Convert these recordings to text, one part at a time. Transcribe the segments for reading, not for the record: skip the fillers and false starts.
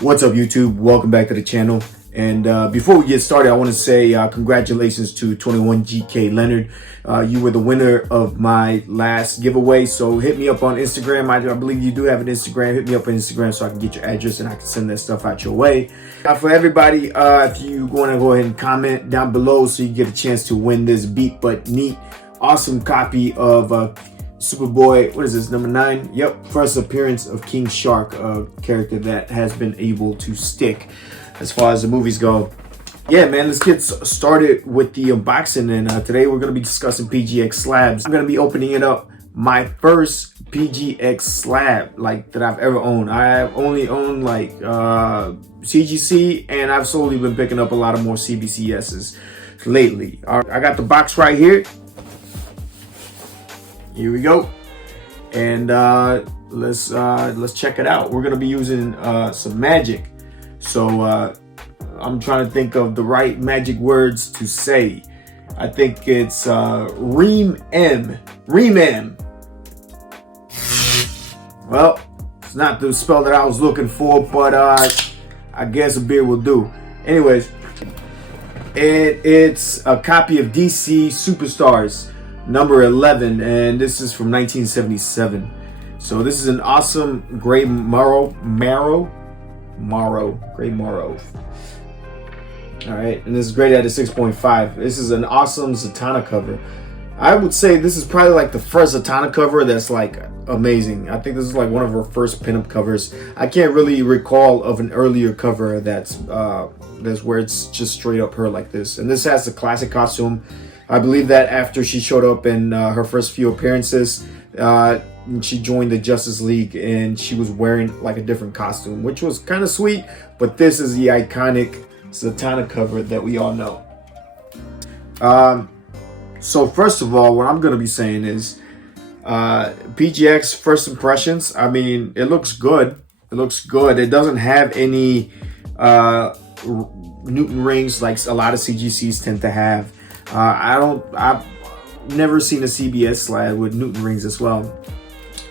What's up, YouTube? Welcome back to the channel. And before we get started, I want to say congratulations to 21GK Leonard. You were the winner of my last giveaway. So hit me up on Instagram. I believe you do have an Instagram. Hit me up on Instagram so I can get your address and I can send that stuff out your way. For everybody, if you want to go ahead and comment down below so you get a chance to win this beat but neat, awesome copy of Superboy, what is this, number 9? Yep, first appearance of King Shark, a character that has been able to stick as far as the movies go. Yeah, man, let's get started with the unboxing. And today we're going to be discussing PGX slabs. I'm going to be opening it up. My first PGX slab that I've ever owned. I've only owned CGC, and I've slowly been picking up a lot of more CBCSs lately. I got the box right here. Here we go, and let's check it out. We're gonna be using some magic, so I'm trying to think of the right magic words to say. I think it's Ream M. Well, it's not the spell that I was looking for, but I guess a beer will do. Anyways, it's a copy of DC Superstars number 11, and this is from 1977. So this is an awesome gray Morrow. All right, and this is graded at a 6.5. This is an awesome Zatanna cover. I would say this is probably like the first Zatanna cover that's like amazing. I think this is like one of her first pinup covers. I can't really recall of an earlier cover that's where it's just straight up her like this. And this has the classic costume. I believe that after she showed up in her first few appearances, she joined the Justice League and she was wearing like a different costume, which was kind of sweet. But this is the iconic Zatanna cover that we all know. So first of all, what I'm going to be saying is PGX first impressions. I mean, it looks good. It looks good. It doesn't have any Newton rings like a lot of CGCs tend to have. I've never seen a CBS slab with Newton rings as well.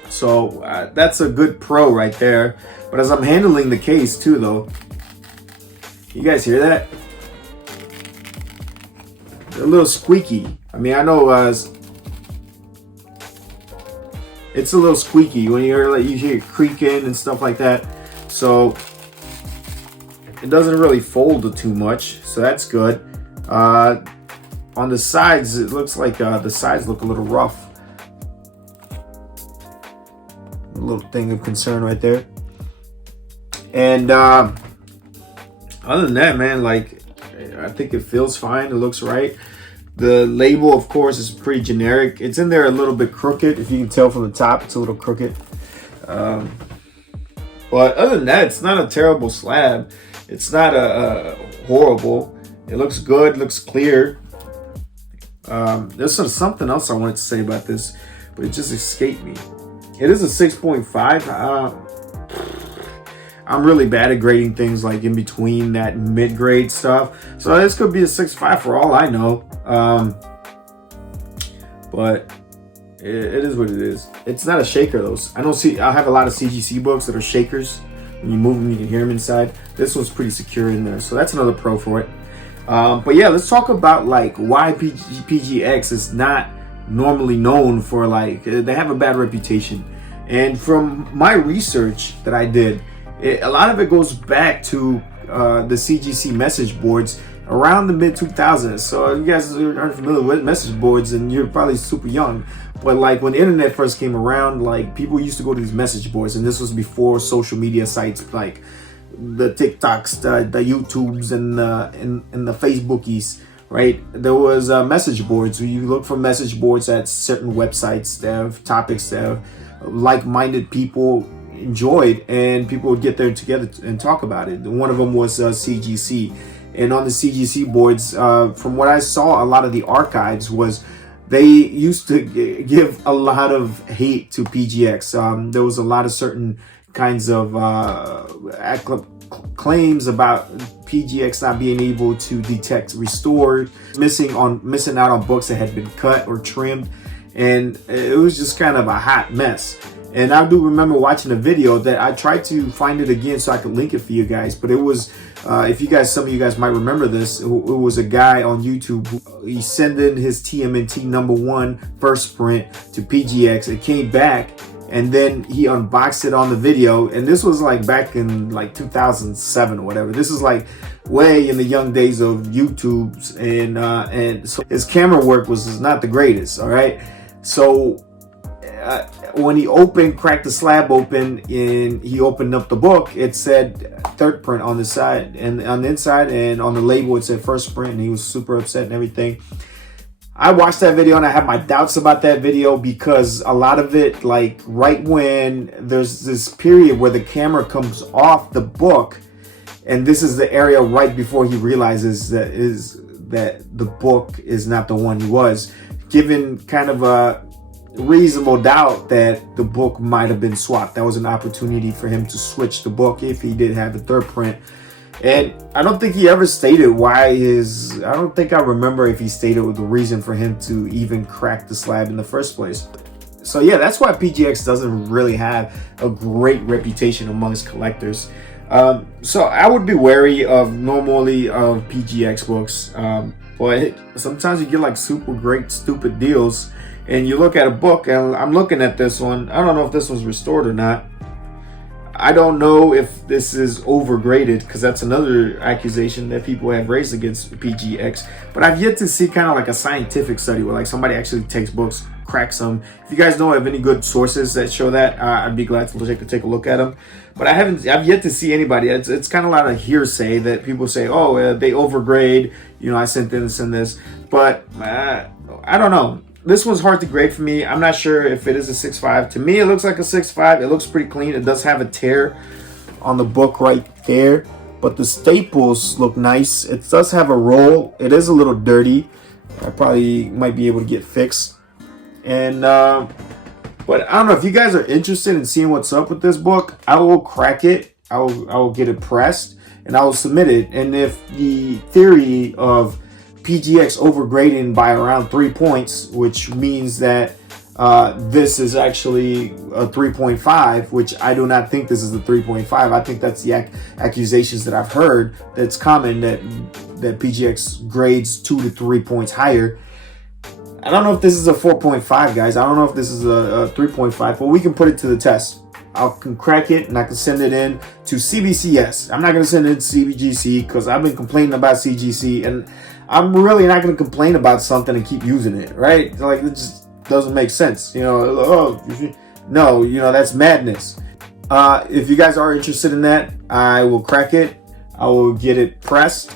So that's a good pro right there. But as I'm handling the case too, though, you guys hear that? They're a little squeaky. I mean, I know it's a little squeaky when you hear it creaking and stuff like that. So it doesn't really fold too much, so that's good. On the sides, it looks like the sides look a little rough. A little thing of concern right there. And other than that, man, I think it feels fine. It looks right. The label, of course, is pretty generic. It's in there a little bit crooked. If you can tell from the top, it's a little crooked. But other than that, it's not a terrible slab. It's not a horrible. It looks good, looks clear. There's something else I wanted to say about this, but it just escaped me. It is a 6.5. I'm really bad at grading things like in between that mid-grade stuff. So this could be a 6.5 for all I know. But it is what it is. It's not a shaker though. I have a lot of CGC books that are shakers. When you move them, you can hear them inside. This one's pretty secure in there. So that's another pro for it. But yeah, let's talk about why PGX is not normally known for they have a bad reputation. And from my research that I did, a lot of it goes back to the CGC message boards around the mid 2000s. So you guys aren't familiar with message boards, and you're probably super young. But when the internet first came around, people used to go to these message boards, and this was before social media sites like the TikToks, the YouTubes, and the Facebookies, right? There was message boards where you look for message boards at certain websites that have topics that like-minded people enjoyed, and people would get there together and talk about it. One of them was CGC, and on the CGC boards, from what I saw, a lot of the archives was they used to give a lot of hate to PGX. There was a lot of certain kinds of claims about PGX not being able to detect restore, missing out on books that had been cut or trimmed, and it was just kind of a hot mess. And I do remember watching a video that I tried to find it again so I could link it for you guys. But it was, if you guys, some of you guys might remember this, it was a guy on YouTube. He sent in his TMNT #1 first sprint to PGX. It came back, and then he unboxed it on the video. And this was like back in like 2007 or whatever. This is like way in the young days of YouTube's, and so his camera work was not the greatest. All right, so when he cracked the slab open, and he opened up the book, it said third print on the side, and on the inside, and on the label it said first print, and he was super upset and everything. I watched that video and I have my doubts about that video, because a lot of it, like right when there's this period where the camera comes off the book, and this is the area right before he realizes that the book is not the one he was, given kind of a reasonable doubt that the book might have been swapped. That was an opportunity for him to switch the book if he did have a third print. And I don't think he ever stated why I don't think I remember if he stated the reason for him to even crack the slab in the first place. So yeah, that's why PGX doesn't really have a great reputation amongst collectors. So I would be wary normally of PGX books, but sometimes you get like super great stupid deals, and you look at a book, and I'm looking at this one. I don't know if this was restored or not. I don't know if this is overgraded, because that's another accusation that people have raised against PGX. But I've yet to see kind of like a scientific study where like somebody actually takes books, cracks them. If you guys know of any good sources that show that, I'd be glad to take a look at them. But I've yet to see anybody. It's kind of a lot of hearsay that people say, oh, they overgrade. You know, I sent this and this. But I don't know. This one's hard to grade for me. I'm not sure if it is a 6.5. To me, it looks like a 6.5. It looks pretty clean. It does have a tear on the book right there, but the staples look nice. It does have a roll. It is a little dirty. I probably might be able to get fixed. And but I don't know if you guys are interested in seeing what's up with this book. I will crack it. I will get it pressed, and I will submit it. And if the theory of PGX overgrading by around 3 points, which means that this is actually a 3.5, which I do not think this is a 3.5. I think that's the accusations that I've heard. That's common, that PGX grades 2 to 3 points higher. I don't know if this is a 4.5, guys. I don't know if this is a 3.5, but we can put it to the test. I can crack it, and I can send it in to CBCS. I'm not going to send it to CBGC, because I've been complaining about CGC, and I'm really not going to complain about something and keep using it, right? Like, it just doesn't make sense. You know, no, you know, that's madness. If you guys are interested in that, I will crack it. I will get it pressed.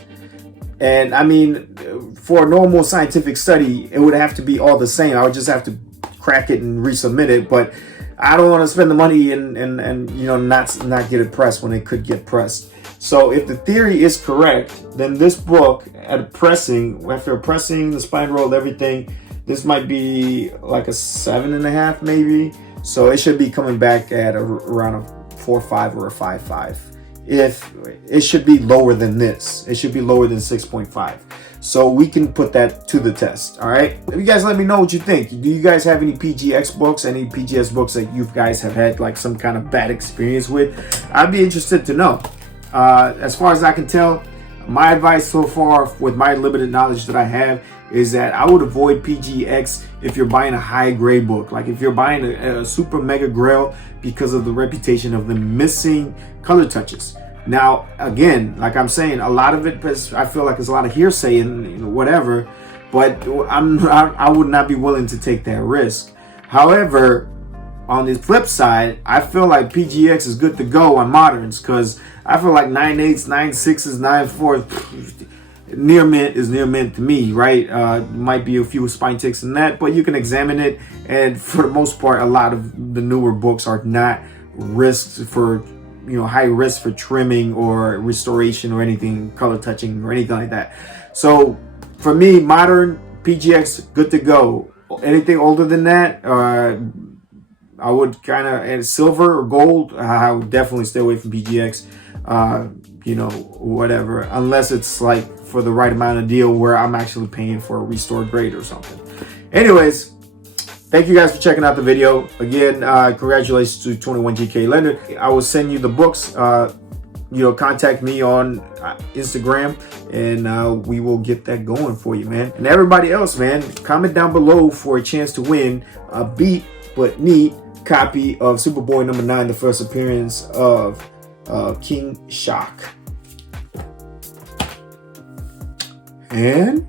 And I mean, for a normal scientific study, it would have to be all the same. I would just have to crack it and resubmit it. But I don't want to spend the money and you know, not get it pressed when it could get pressed. So if the theory is correct, then this book, after pressing the spine rolled, everything, this might be like a 7.5 maybe. So it should be coming back at around a 4.5 or a 5.5. If it should be lower than this, it should be lower than 6.5. So we can put that to the test. All right. If you guys let me know what you think. Do you guys have any PGX books, any PGS books that you guys have had like some kind of bad experience with? I'd be interested to know. As far as I can tell, my advice so far with my limited knowledge that I have is that I would avoid PGX if you're buying a high grade book. Like if you're buying a super mega grail, because of the reputation of them missing color touches. Now, again, like I'm saying, a lot of it, I feel like it's a lot of hearsay and, you know, whatever, but I would not be willing to take that risk. However, on the flip side, I feel like PGX is good to go on moderns, because I feel like 9.8s, 9.6s, 9.4s, near mint is near mint to me, right? Might be a few spine ticks in that, but you can examine it. And for the most part, a lot of the newer books are not risked for, you know, high risk for trimming or restoration or anything, color touching or anything like that. So for me, modern PGX, good to go. Anything older than that, I would kind of, and silver or gold, I would definitely stay away from PGX. You know, whatever, unless it's like for the right amount of deal where I'm actually paying for a restored grade or something. Anyways, Thank you guys for checking out the video. Again, congratulations to 21GK Leonard. I will send you the books. Contact me on Instagram, and we will get that going for you, man. And everybody else, man, comment down below for a chance to win a beat but neat copy of Superboy #9, the first appearance of King Shock. And